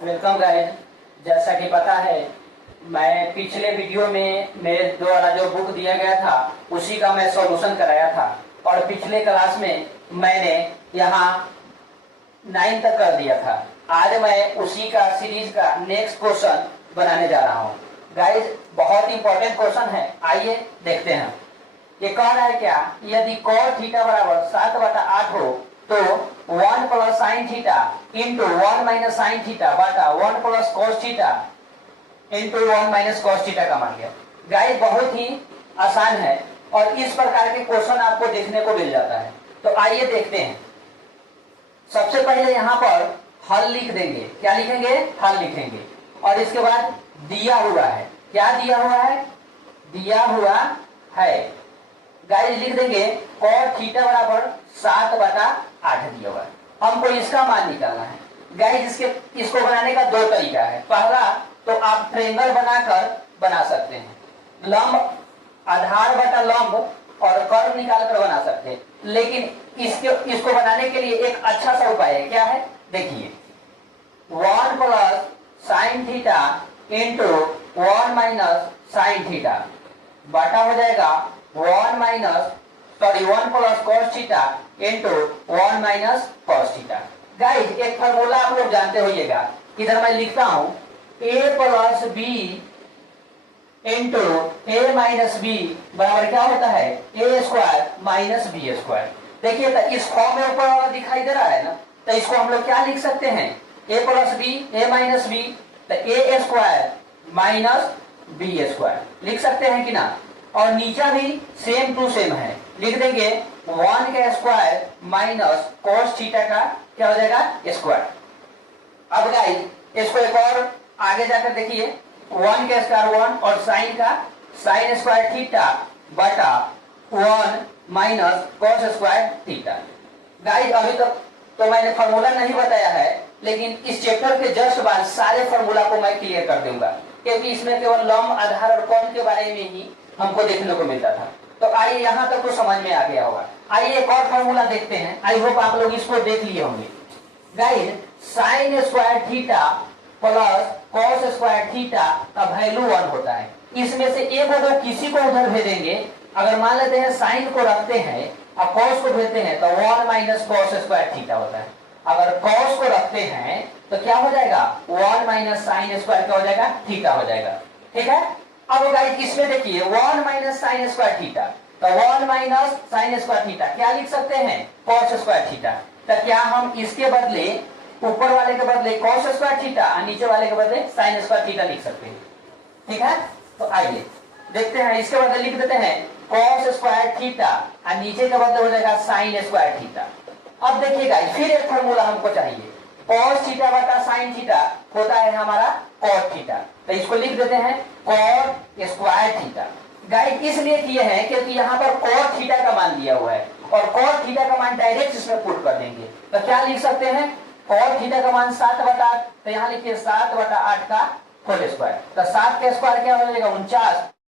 Welcome guys. जैसा कि पता है, मैं पिछले वीडियो में मेरे द्वारा जो बुक दिया गया था उसी का मैं सॉल्यूशन कराया था और पिछले क्लास में मैंने यहाँ 9 तक कर दिया था। आज मैं उसी का सीरीज का नेक्स्ट क्वेश्चन बनाने जा रहा हूँ। गाइस, बहुत इंपॉर्टेंट क्वेश्चन है, आइए देखते हैं। ये कह रहा है क्या, यदि cos थीटा बराबर 7/8 हो तो 1 plus sine theta into 1 minus sine theta बटा 1 plus cos theta into 1 minus cos theta का मान लिया। गाइस, बहुत ही आसान है और इस प्रकार के क्वेश्चन आपको देखने को मिल जाता है। तो आइए देखते हैं। सबसे पहले यहाँ पर हल लिख देंगे। क्या लिखेंगे? हल लिखेंगे। और इसके बाद दिया हुआ है। क्या दिया हुआ है? दिया हुआ है। गाइस, लिख देंगे cos थीटा बराबर 7/8 दिया हुआ है। हमको इसका मान निकालना है। गाइस, इसको बनाने का दो तरीका है। पहला तो आप ट्रायंगल बनाकर बना सकते हैं, लंब आधार बटा लंब और कर्व निकाल कर बना सकते हैं। लेकिन इसको बनाने के लिए एक अच्छा सा उपाय है। क्या है? देखिए, 1 plus sine theta into 1 minus sine theta बटा हो जाएगा 1 plus cos theta into 1 minus cos theta. Guys, एक फार्मूला आप लोग जानते होइएगा। इधर मैं लिखता हूं a plus B into A minus B बराबर क्या होता है? A square minus B square. देखिए, तो इस फॉर्म में ऊपर वाला दिखाई दे रहा है ना, तो इसको हम लोग क्या लिख सकते हैं? a plus B, A minus B, तो A square minus B square लिख सकते हैं कि ना। और नीचा भी सेम टू सेम है, लिख देंगे 1 का स्क्वायर माइनस कॉस थीटा का क्या हो जाएगा? स्क्वायर। अब गाइस, इसको एक और आगे जाकर देखिए, 1 का स्क्वायर 1 और साइन का साइन स्क्वायर थीटा बटा 1 minus cos square theta. Guys, अभी तक तो मैंने फॉर्मूला नहीं बताया है, लेकिन इस चैप्टर के जस्ट बाद सारे फॉर्मूला को मैं क्लियर कर दूंगा, क्योंकि इसमें केवल लंब आधार और कोण के बारे में ही हमको देखने को मिलता था। तो आइए, यहाँ तक तो समझ में आ गया होगा। आइए एक और फॉर्मूला देखते हैं। आई होप आप लोग इसको देख लिए होंगे। Guys, sine square theta plus cos square theta का वैल्यू 1 होता है। इसमें से एक अगर किसी को उधर भेजेंगे, अगर मान लेते हैं साइन को रखते हैं और कॉस को भेजते हैं, तो 1 माइनस कॉस स्क्वायर थीटा होता है। अगर कॉस को रखते हैं तो क्या हो जाएगा? 1 माइनस साइन स्क्वायर क्या हो जाएगा? थीटा हो जाएगा। ठीक है। अब गाइस, इसमें देखिए 1 माइनस साइन स्क्वायर थीटा, तो 1 माइनस साइन स्क्वायर थीटा क्या लिख सकते हैं? Cos square theta. तो क्या हम इसके बदले, ऊपर वाले के बदले कॉस स्क्वायर थीटा और नीचे वाले के बदले साइन स्क्वायर थीटा लिख सकते हैं? ठीक है। तो आइए देखते हैं। इसके बदले लिख देते हैं कॉस स्क्वायर थीटा और नीचे के बदले हो जाएगा साइन स्क्वायर थीटा। अब देखिए गाइस, फिर एक फॉर्मूला हमको चाहिए। कॉस थीटा बटा साइन थीटा होता है हमारा कॉट थीटा, तो इसको लिख देते हैं कॉट स्क्वायर थीटा। गाइस, इसलिए किए हैं क्योंकि यहाँ पर कॉट थीटा का मान दिया हुआ है और कॉट थीटा का मान डायरेक्ट इसमें पुट कर देंगे। तो क्या लिख सकते हैं? कॉट थीटा का मान 7/8, तो यहाँ लिखिए 7/8 का होल स्क्वायर। तो 7 का स्क्वायर क्या हो जाएगा? 49।